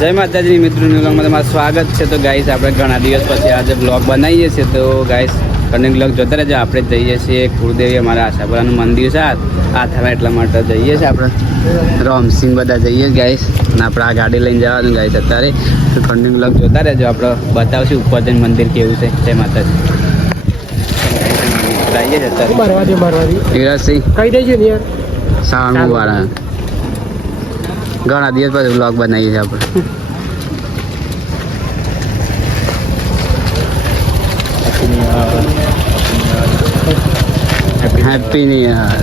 જય માતાજી મિત્રોની વ્લોગમાં તમારું સ્વાગત છે. તો ગાઈસ આપણે ઘણા દિવસ પછી આજે બ્લોગ બનાવીએ છીએ. તો ગાઈસ કન્ટિન્યુ બ્લોગ જોતા રહેજો. આપણે જઈએ છીએ કુળદેવી અમારા આશાપુરાનું મંદિર છે આથારા, એટલા માટે જઈએ છીએ આપણે રોમસિંગ બધા જઈએ ગાઈસ. અને આપણે આ ગાડી લઈને જવાનું ગાઈસ અત્યારે. તો કન્ટિન્યુ બ્લોગ જોતા રહેજો. આપણે બતાવશું ઉપર જઈને મંદિર કેવું છે. જય માતાજી. જઈએ છીએ અત્યારે વિરાજસિંહ કઈ દેજો ને યાર સાણું વાળા. ઘણા દિવસ પછી બ્લોગ બનાવીએ છીએ આપણે. Happy new year.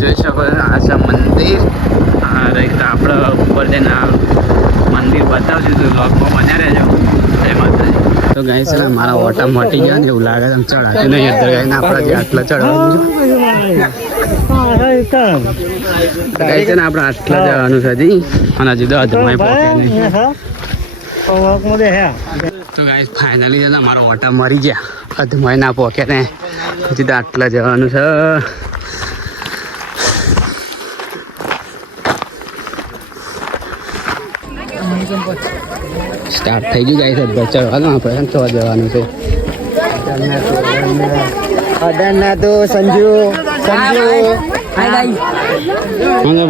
જોઈ શકો આ છે મંદિર. આપણે ઉપર જઈને મંદિર બતાવશું તો બ્લોગમાં બન્યા રહેજો. જય માતાજી. તો ગાય છે ને મારા ઓટા મટી ગયા ને એવું લાગે છે. ચડાતું નહીં અત્યારે ગાય ને આપણે જે આટલા ચડવાનું ગાય છે ને આપણે આટલા જવાનું છે હજી. અને હજી તો અધમાય પહોંચે નહીં. તો ગાય ફાઇનલી છે ને મારા ઓટા મરી ગયા. અધમાય ના પહોંચે ને હજી તો આટલા જવાનું છે. સ્ટાર્ટ થઈ ગયું ગાઈસ. ચડવાનું આપણે તો જવાનું છે.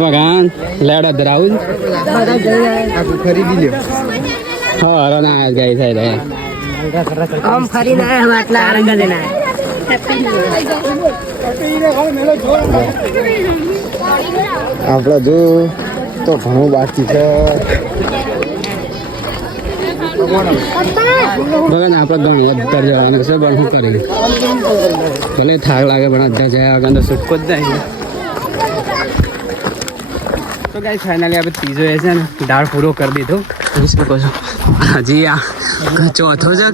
ભગવાન લેવડા ધરાવું ખરીદી લ્યો. હા હરો ના ગાઈ થાય આપડે જો તો ઘણું બાકી છે. બગન આપણે ઘણી અત્યાર જવાનું છે. પણ શું કરીએ ભલે થાક લાગે પણ અત્યારે જયા આગળ તો સુટકો જ જાય. તો ગાઈસ ફાઇનલી આપણે ત્રીજો એ છે ને દાળ પૂરો કરી દીધો. જોઈ શકો છો. હજી આ ચોથો છે.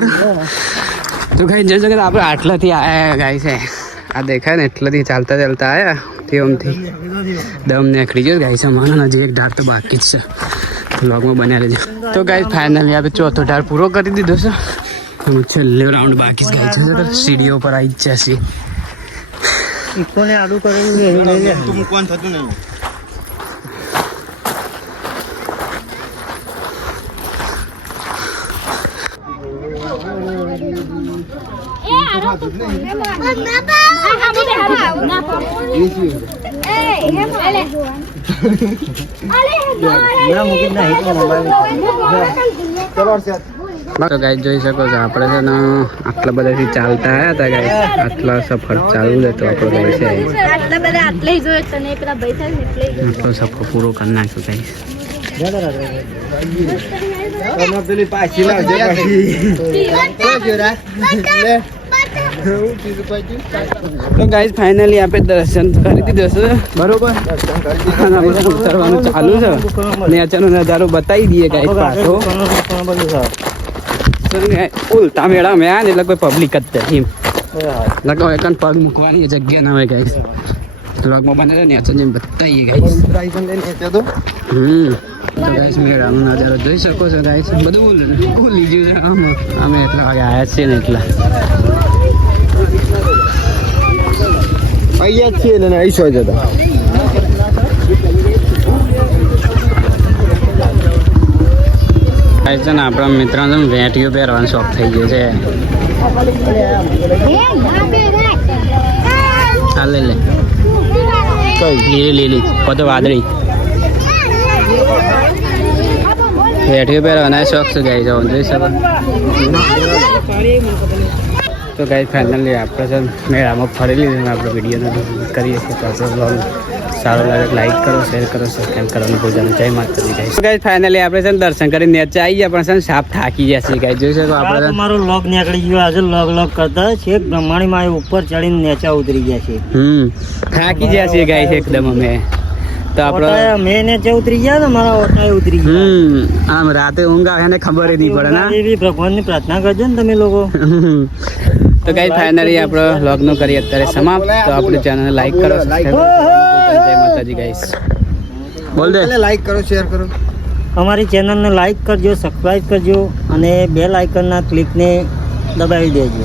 તો ગાઈ જોઈ શકો આપણે આટલાથી આવ્યા ગાય છે. આ દેખાય ને એટલાથી ચાલતા ચાલતા આવ્યા તેઓમથી દમ નીકળી ગયો ગાય છે માનો. હજી એક દાળ તો બાકી જ છે. વ્લોગમાં બન્યા રહેજો. તો ગાઈસ ફાઇનલી આપણે ચોથો ઢાળ પૂરો કરી દીધો છે. છેલ્લે રાઉન્ડ બાકી જ ગાય છે. સીડીઓ પર આવી જ જશે. મૂકવાનું થતું નહીં. તો ગાય જોઈ શકો છો આપણે છે ને આટલા બધાથી ચાલતા આવ્યા હતા ગાય. આટલા સફર ચાલુ હતો આપણો ગાય છે. આટલો સફર પૂરો કરી નાખ્યો ગાય. તો ગાઈસ ફાઇનલી આપણે દર્શન કરી દીધો છે બરોબર. ઉતરવાનું ચાલુ છે. નેચરનો નજારો બતાવી દઈએ ગાઈસ પાછો. ઉલટા મેળા મેં આ ને એટલે કોઈ પબ્લિક જ નથી. પગ મૂકવાની જગ્યા ના હોય ગાઈસ. બ્લોગમાં બને નેચર જેમ બતાવીએ ગાઈસ. તો ગાઈસ મેળાનો નજારો જોઈ શકો છો ગાઈસ. બધું ભૂલી ગયું છે. અમે એટલા વાગે આવ્યા છીએ ને એટલા અહીંયા જ છીએ ને આઈસો જતા. છે ને આપણા મિત્રોને વેટીઓ પહેરવાનો શોખ થઈ ગયો છે. હા લે લે કઈ લીલી કતો વાદળી વેટીઓ પહેરવાના શોખ છે ગાઈ જવાનું જોઈ શકો. તો ગાઈ ફાઇનલી આપણે છે મેળામાં ફરી લીધું. આપણે વિડીયોનો કરીએ છીએ. તો આપણે બ્લોગ સારો લાગે લાઈક કરો, શેર કરો, સબસ્ક્રાઈબ કરવાનું ભૂલતા. જય માતાજી ગાઈસ. ગાઈસ ફાઇનલી આપણે છે ને દર્શન કરીને નીચે આવી ગયા. પણ છે ને સાપ થાકી ગયા છે ગાઈસ. જોઈ શકો આપણે મારો લોગ નીકળી ગયો. આજે લોગ કરતા છે બ્રહ્માણી માં ઉપર ચડીને નીચે ઉતરી ગયા છે. થાકી ગયા છે ગાઈસ એકદમ અમે. તો આપણે મેં નીચે ઉતરી ગયા ને મારા ઓટાએ ઉતરી ગયા. આમ રાતે ઊંઘ આવે ને ખબર નહીં પડે ને. એવી ભગવાનની પ્રાર્થના કરજો ને તમે લોકો. તો ગાઈસ ફાઇનલી આપણો વ્લોગનો કરીએ અત્યારે સમાપ્ત. તો આપણી ચેનલને લાઈક કરો, સબસ્ક્રાઇબ કરો. જય માતાજી ગાઈસ. બોલ દે. લાઈક કરો, શેર કરો. અમારી ચેનલને લાઈક કરજો, સબસ્ક્રાઇબ કરજો અને બેલ આઇકનના ક્લિકને દબાવી દેજો.